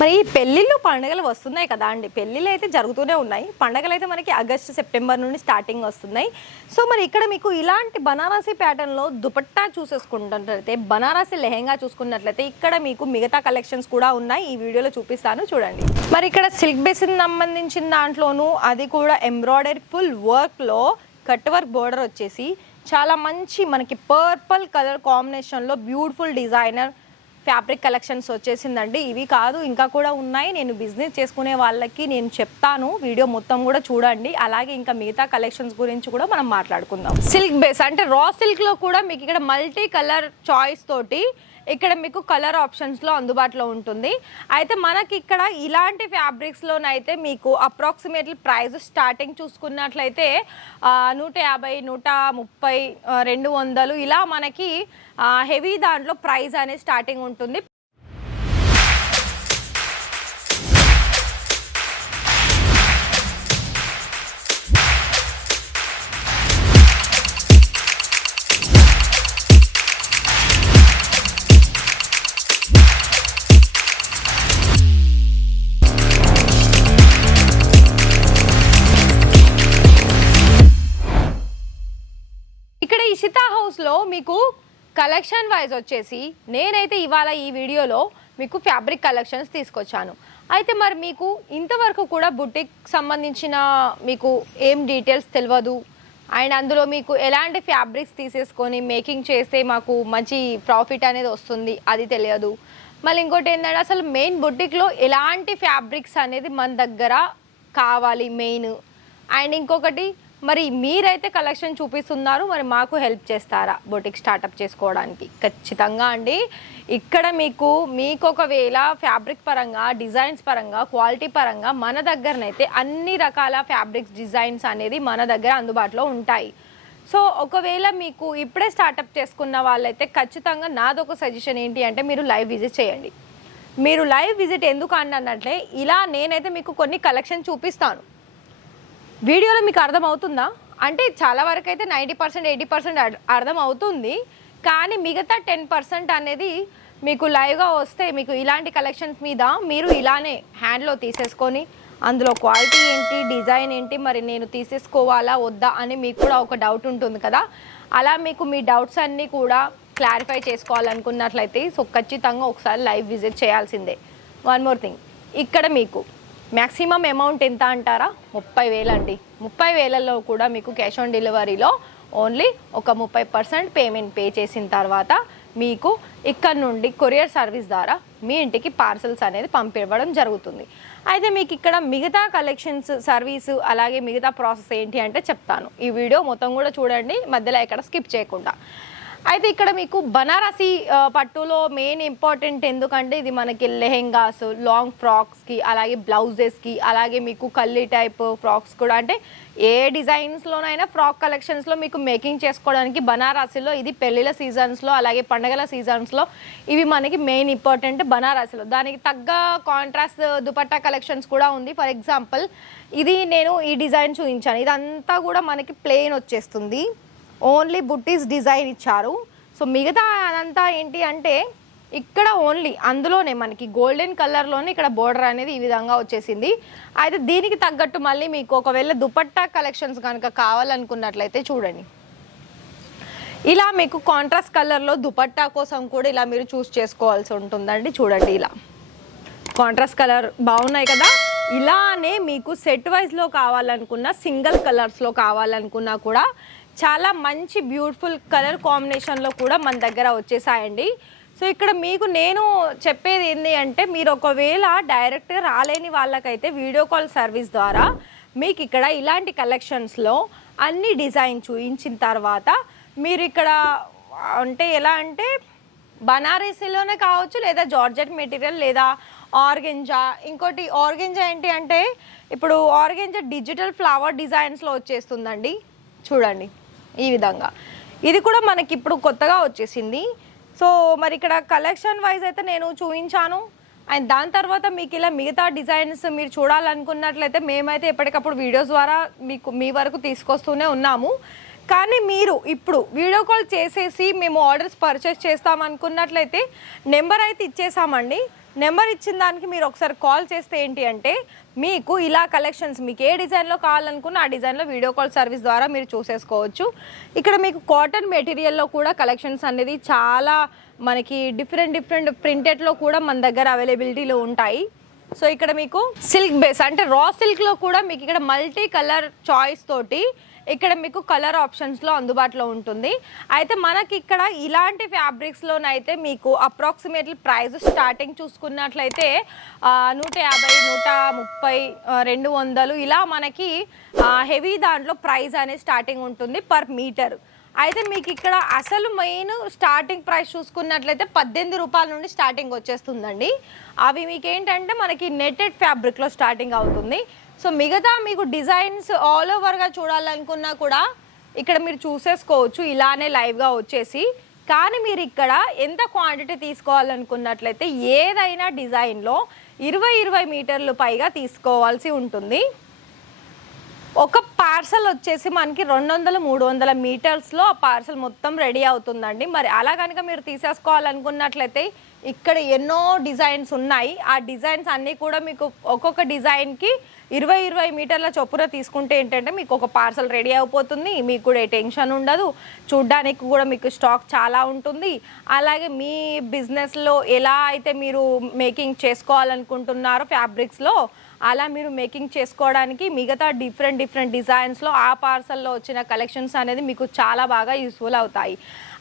మరి పెళ్ళిళ్ళు పండుగలు వస్తున్నాయి కదా అండి. పెళ్ళిళ్ళు అయితే జరుగుతూనే ఉన్నాయి. పండుగలు అయితే మనకి ఆగస్టు సెప్టెంబర్ నుండి స్టార్టింగ్ వస్తున్నాయి. సో మరి ఇక్కడ మీకు ఇలాంటి బనారసి ప్యాటర్న్లో దుపట్టా చూసేసుకున్నట్లయితే, బనారసి లెహెంగా చూసుకున్నట్లయితే ఇక్కడ మీకు మిగతా కలెక్షన్స్ కూడా ఉన్నాయి. ఈ వీడియోలో చూపిస్తాను చూడండి. మరి ఇక్కడ సిల్క్ బేసిన్ సంబంధించిన దాంట్లోనూ అది కూడా ఎంబ్రాయిడరీ ఫుల్ వర్క్లో కట్ వర్క్ బోర్డర్ వచ్చేసి చాలా మంచి మనకి పర్పుల్ కలర్ కాంబినేషన్లో బ్యూటిఫుల్ డిజైనర్ ఫ్యాబ్రిక్ కలెక్షన్స్ వచ్చేసిందండి. ఇవి కాదు ఇంకా కూడా ఉన్నాయి. నేను బిజినెస్ చేసుకునే వాళ్ళకి నేను చెప్తాను, వీడియో మొత్తం కూడా చూడండి. అలాగే ఇంకా మిగతా కలెక్షన్స్ గురించి కూడా మనం మాట్లాడుకుందాం. సిల్క్ బేస్ అంటే రా సిల్క్లో కూడా మీకు ఇక్కడ మల్టీ కలర్ చాయిస్ తోటి ఇక్కడ మీకు కలర్ ఆప్షన్స్లో అందుబాటులో ఉంటుంది. అయితే మనకి ఇక్కడ ఇలాంటి ఫ్యాబ్రిక్స్లోనైతే మీకు అప్రాక్సిమేట్లీ ప్రైస్ స్టార్టింగ్ చూసుకున్నట్లయితే 150, 130, 200 ఇలా మనకి హెవీ దాంట్లో ప్రైస్ అనేది స్టార్టింగ్ ఉంటుంది. ఇక్కడ ఈ సీతా హౌస్లో మీకు కలెక్షన్ వైజ్ వచ్చేసి నేనైతే ఇవాళ ఈ వీడియోలో మీకు ఫ్యాబ్రిక్ కలెక్షన్స్ తీసుకొచ్చాను. అయితే మరి మీకు ఇంతవరకు కూడా బుటిక్ సంబంధించిన మీకు ఏం డీటెయిల్స్ తెలియదు, అండ్ అందులో మీకు ఎలాంటి ఫ్యాబ్రిక్స్ తీసేసుకొని మేకింగ్ చేస్తే మాకు మంచి ప్రాఫిట్ అనేది వస్తుంది అది తెలియదు. మళ్ళీ ఇంకోటి ఏంటంటే అసలు మెయిన్ బుటిక్లో ఎలాంటి ఫ్యాబ్రిక్స్ అనేది మన దగ్గర కావాలి మెయిన్, అండ్ ఇంకొకటి మరి మీరైతే కలెక్షన్ చూపిస్తున్నారు, మరి మాకు హెల్ప్ చేస్తారా బొటిక్ స్టార్టప్ చేసుకోవడానికి? ఖచ్చితంగా అండి. ఇక్కడ మీకు ఒకవేళ ఫ్యాబ్రిక్ పరంగా, డిజైన్స్ పరంగా, క్వాలిటీ పరంగా మన దగ్గరనైతే అన్ని రకాల ఫ్యాబ్రిక్స్ డిజైన్స్ అనేది మన దగ్గర అందుబాటులో ఉంటాయి. సో ఒకవేళ మీకు ఇప్పుడే స్టార్టప్ చేసుకున్న వాళ్ళైతే ఖచ్చితంగా నాదొక సజెషన్ ఏంటి అంటే మీరు లైవ్ విజిట్ చేయండి. మీరు లైవ్ విజిట్ ఎందుకు అన్నట్లే ఇలా నేనైతే మీకు కొన్ని కలెక్షన్ చూపిస్తాను. వీడియోలో మీకు అర్థమవుతుందా అంటే చాలా వరకు అయితే 90%, 80% అర్థం అవుతుంది. కానీ మిగతా 10% అనేది మీకు లైవ్గా వస్తే మీకు ఇలాంటి కలెక్షన్స్ మీద మీరు ఇలానే హ్యాండ్లో తీసేసుకొని అందులో క్వాలిటీ ఏంటి, డిజైన్ ఏంటి, మరి నేను తీసేసుకోవాలా వద్దా అని మీకు కూడా ఒక డౌట్ ఉంటుంది కదా. అలా మీకు మీ డౌట్స్ అన్నీ కూడా క్లారిఫై చేసుకోవాలనుకున్నట్లయితే సో ఖచ్చితంగా ఒకసారి లైవ్ విజిట్ చేయాల్సిందే. వన్ మోర్ థింగ్, ఇక్కడ మీకు మ్యాక్సిమం అమౌంట్ ఎంత అంటారా? 30,000 అండి. 30,000లో కూడా మీకు క్యాష్ ఆన్ డెలివరీలో ఓన్లీ ఒక 30% పేమెంట్ పే చేసిన తర్వాత మీకు ఇక్కడ నుండి కొరియర్ సర్వీస్ ద్వారా మీ ఇంటికి పార్సల్స్ అనేది పంపివ్వడం జరుగుతుంది. అయితే మీకు ఇక్కడ మిగతా కలెక్షన్స్, సర్వీసు, అలాగే మిగతా ప్రాసెస్ ఏంటి అంటే చెప్తాను. ఈ వీడియో మొత్తం కూడా చూడండి, మధ్యలో ఎక్కడ స్కిప్ చేయకుండా. అయితే ఇక్కడ మీకు బనారసి పట్టులో మెయిన్ ఇంపార్టెంట్ ఎందుకంటే ఇది మనకి లెహెంగాస్, లాంగ్ ఫ్రాక్స్కి, అలాగే బ్లౌజెస్కి, అలాగే మీకు కల్లీ టైప్ ఫ్రాక్స్ కూడా, అంటే ఏ డిజైన్స్లోనైనా ఫ్రాక్ కలెక్షన్స్లో మీకు మేకింగ్ చేసుకోవడానికి బనారసిలో ఇది పెళ్ళిళ్ళ సీజన్స్లో అలాగే పండగల సీజన్స్లో ఇవి మనకి మెయిన్ ఇంపార్టెంట్ బనారసిలో. దానికి తగ్గ కాంట్రాస్ట్ దుపట్టా కలెక్షన్స్ కూడా ఉంది. ఫర్ ఎగ్జాంపుల్ ఇది నేను ఈ డిజైన్ చూపించాను, ఇదంతా కూడా మనకి ప్లెయిన్ వచ్చేస్తుంది, ఓన్లీ బుట్టీస్ డిజైన్ ఇచ్చారు. సో మిగతా అదంతా ఏంటి అంటే ఇక్కడ ఓన్లీ అందులోనే మనకి గోల్డెన్ కలర్లోనే ఇక్కడ బోర్డర్ అనేది ఈ విధంగా వచ్చేసింది. అయితే దీనికి తగ్గట్టు మళ్ళీ మీకు ఒకవేళ దుపట్టా కలెక్షన్స్ కనుక కావాలనుకున్నట్లయితే చూడండి, ఇలా మీకు కాంట్రాస్ట్ కలర్లో దుపట్టా కోసం కూడా ఇలా మీరు చూస్ చేసుకోవాల్సి ఉంటుందండి. చూడండి ఇలా కాంట్రాస్ట్ కలర్ బాగున్నాయి కదా. ఇలానే మీకు సెట్ వైజ్లో కావాలనుకున్నా, సింగిల్ కలర్స్లో కావాలనుకున్నా కూడా చాలా మంచి బ్యూటిఫుల్ కలర్ కాంబినేషన్లో కూడా మన దగ్గర వచ్చేసాయండి. సో ఇక్కడ మీకు నేను చెప్పేది ఏంటి అంటే మీరు ఒకవేళ డైరెక్ట్గా రాలేని వాళ్ళకైతే వీడియో కాల్ సర్వీస్ ద్వారా మీకు ఇక్కడ ఇలాంటి కలెక్షన్స్లో అన్ని డిజైన్ చూపించిన తర్వాత మీరు ఇక్కడ అంటే ఎలా అంటే బనారసీలోనే కావచ్చు, లేదా జార్జెట్ మెటీరియల్, లేదా ఆర్గెంజా. ఇంకోటి ఆర్గెంజా ఏంటి అంటే ఇప్పుడు ఆర్గెంజా డిజిటల్ ఫ్లవర్ డిజైన్స్లో వచ్చేస్తుందండి. చూడండి ఈ విధంగా ఇది కూడా మనకి ఇప్పుడు కొత్తగా వచ్చేసింది. సో మరి ఇక్కడ కలెక్షన్ వైజ్ అయితే నేను చూపించాను. అండ్ దాని తర్వాత మీకు ఇలా మిగతా డిజైన్స్ మీరు చూడాలనుకున్నట్లయితే మేమైతే ఎప్పటికప్పుడు వీడియోస్ ద్వారా మీ వరకు తీసుకొస్తూనే ఉన్నాము. కానీ మీరు ఇప్పుడు వీడియో కాల్ చేసేసి మేము ఆర్డర్స్ పర్చేస్ చేస్తామనుకున్నట్లయితే నెంబర్ అయితే ఇచ్చేసామండి. నెంబర్ ఇచ్చిన దానికి మీరు ఒకసారి కాల్ చేస్తే ఏంటి అంటే మీకు ఇలా కలెక్షన్స్ మీకు ఏ డిజైన్లో కావాలనుకున్న ఆ డిజైన్లో వీడియో కాల్ సర్వీస్ ద్వారా మీరు చూసేసుకోవచ్చు. ఇక్కడ మీకు కాటన్ మెటీరియల్లో కూడా కలెక్షన్స్ అనేది చాలా మనకి డిఫరెంట్ ప్రింటెడ్లో కూడా మన దగ్గర అవైలబిలిటీలో ఉంటాయి. సో ఇక్కడ మీకు సిల్క్ బేస్ అంటే రా సిల్క్లో కూడా మీకు ఇక్కడ మల్టీ కలర్ చాయిస్ తోటి ఇక్కడ మీకు కలర్ ఆప్షన్స్లో అందుబాటులో ఉంటుంది. అయితే మనకి ఇక్కడ ఇలాంటి ఫ్యాబ్రిక్స్లోనైతే మీకు అప్రాక్సిమేట్లీ ప్రైస్ స్టార్టింగ్ చూసుకున్నట్లయితే 150, 130, 200 ఇలా మనకి హెవీ దాంట్లో ప్రైస్ అనేది స్టార్టింగ్ ఉంటుంది పర్ మీటర్. అయితే మీకు ఇక్కడ అసలు మెయిన్ స్టార్టింగ్ ప్రైస్ చూసుకున్నట్లయితే 18 రూపాయల నుండి స్టార్టింగ్ వచ్చేస్తుందండి. అవి మీకు ఏంటంటే మనకి నెట్టెడ్ ఫ్యాబ్రిక్లో స్టార్టింగ్ అవుతుంది. సో మిగతా మీకు డిజైన్స్ ఆల్ ఓవర్గా చూడాలనుకున్నా కూడా ఇక్కడ మీరు చూసేసుకోవచ్చు ఇలానే లైవ్గా వచ్చేసి. కానీ మీరు ఇక్కడ ఎంత క్వాంటిటీ తీసుకోవాలనుకున్నట్లయితే ఏదైనా డిజైన్లో 20 మీటర్లు పైగా తీసుకోవాల్సి ఉంటుంది. ఒక పార్సల్ వచ్చేసి మనకి 200-300 మీటర్స్లో ఆ పార్సల్ మొత్తం రెడీ అవుతుందండి. మరి అలా కనుక మీరు తీసేసుకోవాలనుకున్నట్లయితే ఇక్కడ ఎన్నో డిజైన్స్ ఉన్నాయి. ఆ డిజైన్స్ అన్నీ కూడా మీకు ఒక్కొక్క డిజైన్కి 20 మీటర్ల చొప్పున తీసుకుంటే ఏంటంటే మీకు ఒక పార్సల్ రెడీ అయిపోతుంది. మీకు కూడా టెన్షన్ ఉండదు, చూడ్డానికి కూడా మీకు స్టాక్ చాలా ఉంటుంది. అలాగే మీ బిజినెస్లో ఎలా అయితే మీరు మేకింగ్ చేసుకోవాలనుకుంటున్నారో ఫ్యాబ్రిక్స్లో అలా మీరు మేకింగ్ చేసుకోవడానికి మిగతా డిఫరెంట్ డిజైన్స్లో ఆ పార్సల్లో వచ్చిన కలెక్షన్స్ అనేది మీకు చాలా బాగా యూస్ఫుల్ అవుతాయి.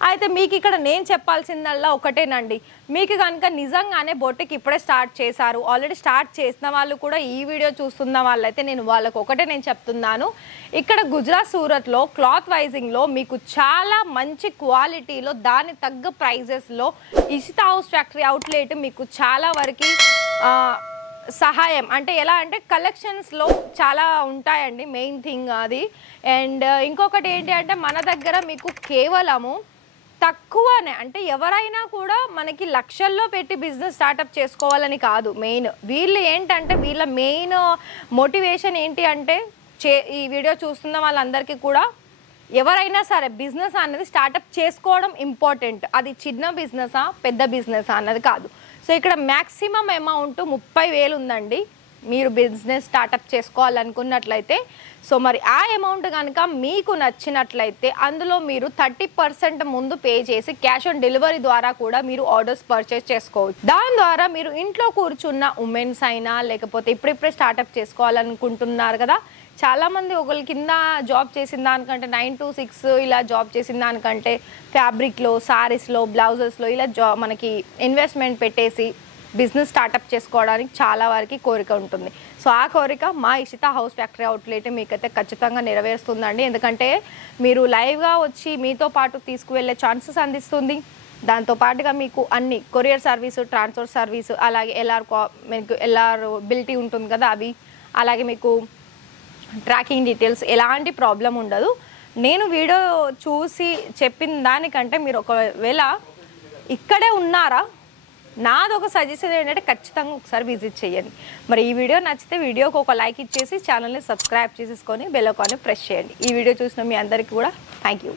అయితే మీకు ఇక్కడ నేను చెప్పాల్సిందల్లా ఒకటేనండి, మీకు కనుక నిజంగానే బొటిక్ ఇప్పుడే స్టార్ట్ చేశారు, ఆల్రెడీ స్టార్ట్ చేసిన వాళ్ళు కూడా ఈ వీడియో చూస్తున్న వాళ్ళైతే నేను వాళ్ళకు ఒకటే నేను చెప్తున్నాను, ఇక్కడ గుజరాత్ సూరత్లో క్లాత్ వైజింగ్లో మీకు చాలా మంచి క్వాలిటీలో దాని తగ్గ ప్రైజెస్లో ఇషితా హౌస్ ఫ్యాక్టరీ అవుట్లెట్ మీకు చాలా వరకు సహాయం అంటే ఎలా అంటే కలెక్షన్స్లో చాలా ఉంటాయండి మెయిన్ థింగ్ అది. అండ్ ఇంకొకటి ఏంటి అంటే మన దగ్గర మీకు కేవలము తక్కువనే అంటే ఎవరైనా కూడా మనకి లక్షల్లో పెట్టి బిజినెస్ స్టార్టప్ చేసుకోవాలని కాదు. మెయిన్ వీళ్ళు ఏంటంటే వీళ్ళ మెయిన్ మోటివేషన్ ఏంటి అంటే ఈ వీడియో చూస్తున్న వాళ్ళందరికీ కూడా ఎవరైనా సరే బిజినెస్ అనేది స్టార్టప్ చేసుకోవడం ఇంపార్టెంట్. అది చిన్న బిజినెసా పెద్ద బిజినెసా అన్నది కాదు. సో ఇక్కడ మ్యాక్సిమం అమౌంట్ 30,000 ఉందండి మీరు బిజినెస్ స్టార్టప్ చేసుకోవాలనుకున్నట్లయితే. సో మరి ఆ అమౌంట్ కనుక మీకు నచ్చినట్లయితే అందులో మీరు 30% ముందు పే చేసి క్యాష్ ఆన్ డెలివరీ ద్వారా కూడా మీరు ఆర్డర్స్ పర్చేస్ చేసుకోవచ్చు. దాని ద్వారా మీరు ఇంట్లో కూర్చున్న ఉమెన్స్ అయినా లేకపోతే ఇప్పుడిప్పుడే స్టార్టప్ చేసుకోవాలనుకుంటున్నారు కదా, చాలామంది ఒకరి కింద జాబ్ చేసిన దానికంటే 9 to 6 ఇలా జాబ్ చేసిన దానికంటే ఫ్యాబ్రిక్లో, శారీస్లో, బ్లౌజెస్లో ఇలా మనకి ఇన్వెస్ట్మెంట్ పెట్టేసి బిజినెస్ స్టార్టప్ చేసుకోవడానికి చాలా వరకు కోరిక ఉంటుంది. సో ఆ కోరిక మా ఇషితా హౌస్ ఫ్యాక్టరీ అవుట్లెట్ మీకైతే ఖచ్చితంగా నెరవేరుస్తుందండి. ఎందుకంటే మీరు లైవ్గా వచ్చి మీతో పాటు తీసుకువెళ్ళే ఛాన్సెస్ అందిస్తుంది. దాంతోపాటుగా మీకు అన్ని కొరియర్ సర్వీసు, ట్రాన్స్పోర్ట్ సర్వీసు, అలాగే మీకు ఎల్ఆర్ బిలిటీ ఉంటుంది కదా అవి, అలాగే మీకు ట్రాకింగ్ డీటెయిల్స్ ఎలాంటి ప్రాబ్లం ఉండదు. నేను వీడియో చూసి చెప్పిన దానికంటే మీరు ఒకవేళ ఇక్కడే ఉన్నారా, నాది ఒక సజెషన్ ఏంటంటే ఖచ్చితంగా ఒకసారి విజిట్ చేయండి. మరి ఈ వీడియో నచ్చితే వీడియోకి ఒక లైక్ ఇచ్చేసి ఛానల్ని సబ్స్క్రైబ్ చేసేసుకొని బెల్ ఐకాన్ని ప్రెస్ చేయండి. ఈ వీడియో చూసిన మీ అందరికీ కూడా థ్యాంక్ యూ.